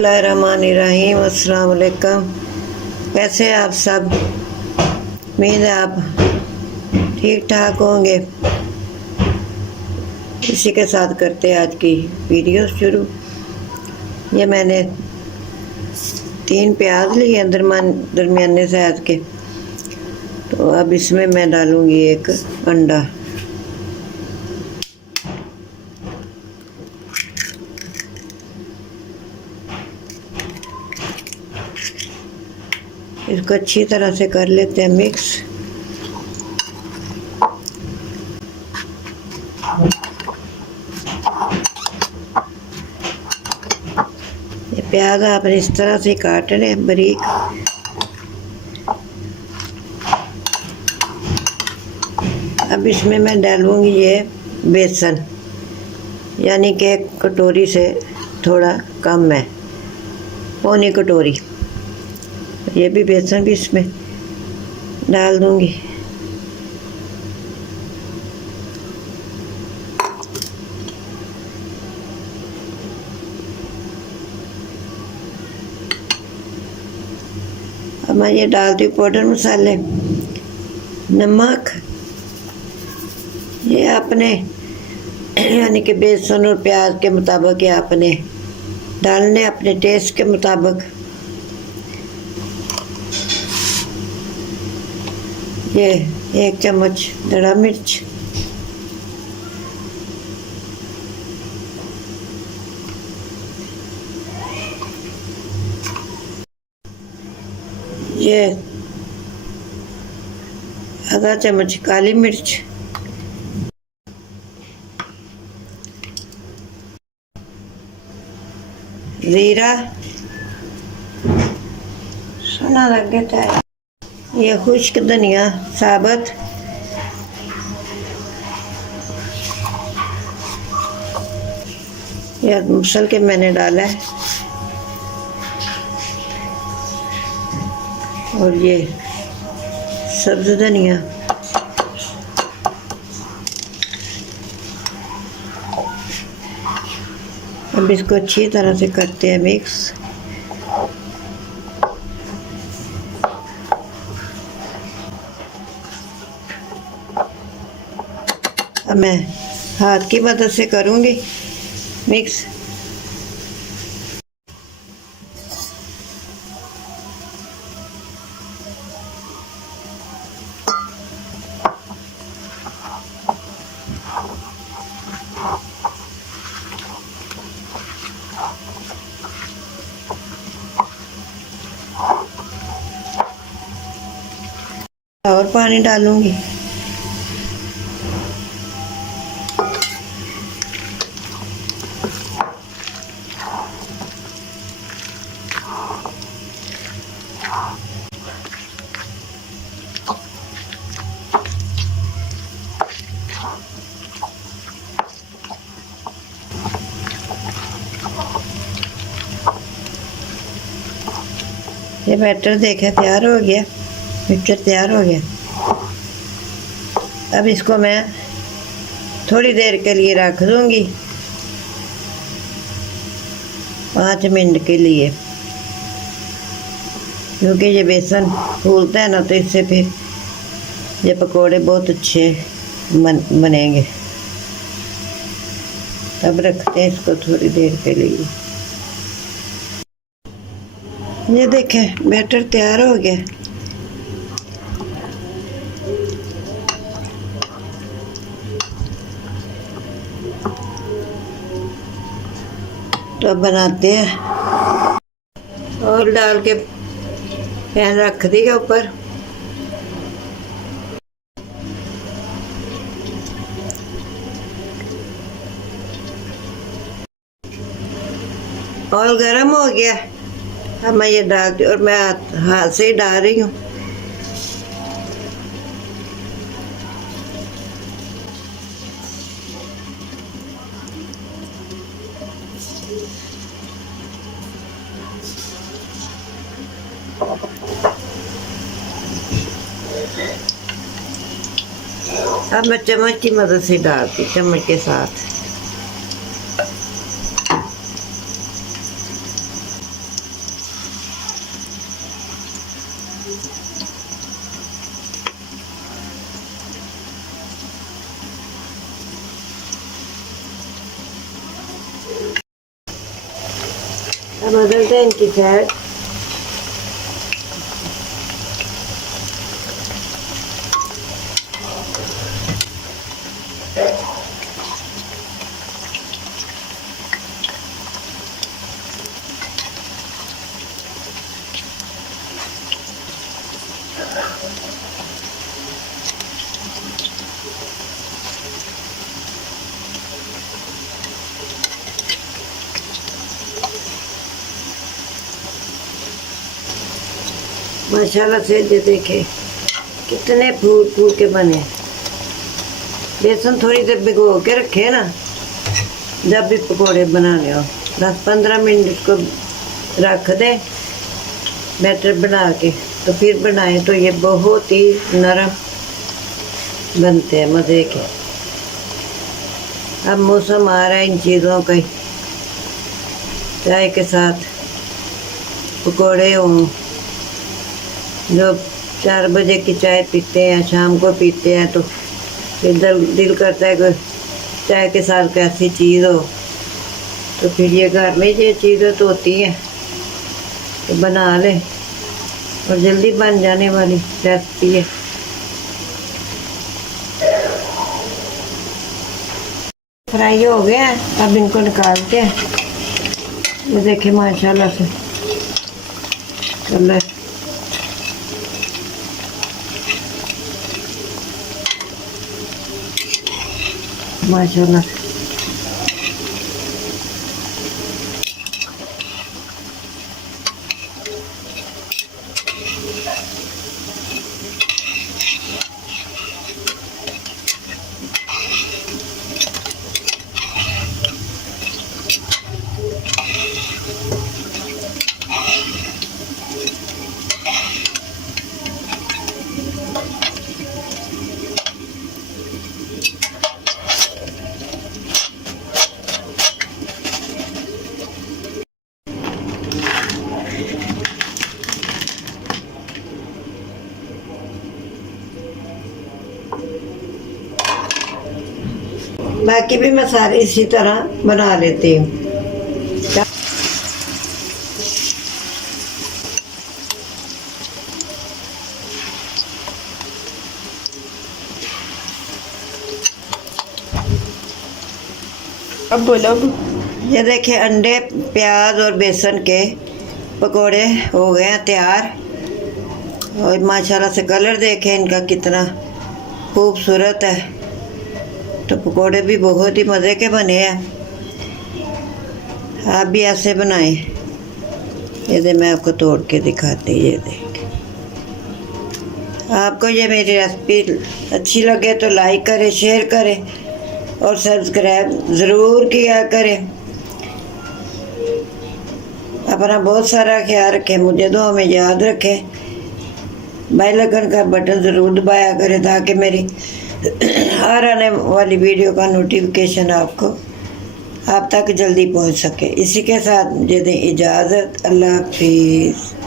बिस्मिल्लाहिर्रहमानिर्रहीम। अस्सलाम वालेकुम। कैसे हैं आप सब? उम्मीद है आप ठीक ठाक होंगे। इसी के साथ करते हैं आज की वीडियो शुरू। ये मैंने 3 प्याज लिए दरमियाने साइज के। तो अब इसमें मैं डालूंगी एक अंडा। इसको अच्छी तरह से कर लेते हैं मिक्स। ये प्याज आपने इस तरह से काटने बारीक। अब इसमें मैं डालूंगी ये बेसन, यानी कि एक कटोरी से थोड़ा कम है, पौनी कटोरी। ये भी बेसन भी इसमें डाल दूंगी। अब मैं ये डालती हूँ पाउडर मसाले, नमक। ये अपने यानी कि बेसन और प्याज के मुताबिक ये आपने डालने, अपने टेस्ट के मुताबिक। ये 1 चम्मच दड़ा मिर्च, ये आधा चम्मच काली मिर्च, जीरा सोना लग गया है, ये खुश्क धनिया साबुत, ये मसल के मैंने डाला है, और ये सब्ज धनिया। अब इसको अच्छी तरह से करते हैं मिक्स। अब मैं हाथ की मदद से करूँगी मिक्स। और पानी डालूंगी। ये बैटर देखे तैयार हो गया, मिक्सचर तैयार हो गया। अब इसको मैं थोड़ी देर के लिए रख दूंगी, 5 मिनट के लिए, क्योंकि ये बेसन फूलता है ना, तो इससे फिर ये पकोड़े बहुत अच्छे बनेंगे। अब रखते हैं इसको थोड़ी देर के लिए। ये देखें बैटर तैयार हो गया। तो अब बनाते हैं। और डाल के पैन रख दिया ऊपर। ऑयल गर्म हो गया। अब मैं ये डालती हूँ, और मैं हाथ से ही डाल रही हूँ। अब मैं चम्मच की मदद से डालती, चम्मच के साथ। अब बदलते हैं इनकी साइड। माशाल्लाह से ये देखे कितने फूल फूल के बने। बेसन थोड़ी देर भिगो के रखे ना, जब भी पकोड़े बनाने हो 10-15 मिनट इसको रख दे बैटर बना के, तो फिर बनाए तो ये बहुत ही नरम बनते हैं, मज़े के। अब मौसम आ रहा है इन चीज़ों का ही, चाय के साथ पकोड़े हों। जो 4 बजे की चाय पीते हैं, शाम को पीते हैं, तो फिर दिल करता है कि चाय के साथ कैसी चीज़ हो। तो फिर ये घर में ये चीज़ें तो होती हैं, तो बना ले, और जल्दी बन जाने वाली रेसिपी है। फ्राई हो गया है, अब इनको निकालते हैं। ये देखिए माशाल्लाह से कलर माशाल्लाह। बाकी भी मैं सारी इसी तरह बना लेती हूँ। अब बोलो। ये देखिए अंडे, प्याज और बेसन के पकोड़े हो गए हैं तैयार। और माशाल्लाह से कलर देखें इनका कितना खूबसूरत है। तो पकोड़े भी बहुत ही मज़े के बने हैं। आप भी ऐसे बनाएं। ये दे मैं आपको तोड़ के दिखाती, ये देख। आपको ये मेरी रेसिपी अच्छी लगे तो लाइक करें, शेयर करें और सब्सक्राइब ज़रूर किया करें। अपना बहुत सारा ख्याल रखें, मुझे दुआ में याद रखें। बेल आइकन का बटन ज़रूर दबाया करें ताकि मेरी हर आने वाली वीडियो का नोटिफिकेशन आपको आप तक जल्दी पहुंच सके। इसी के साथ मुझे दें इजाज़त। अल्लाह हाफिज़।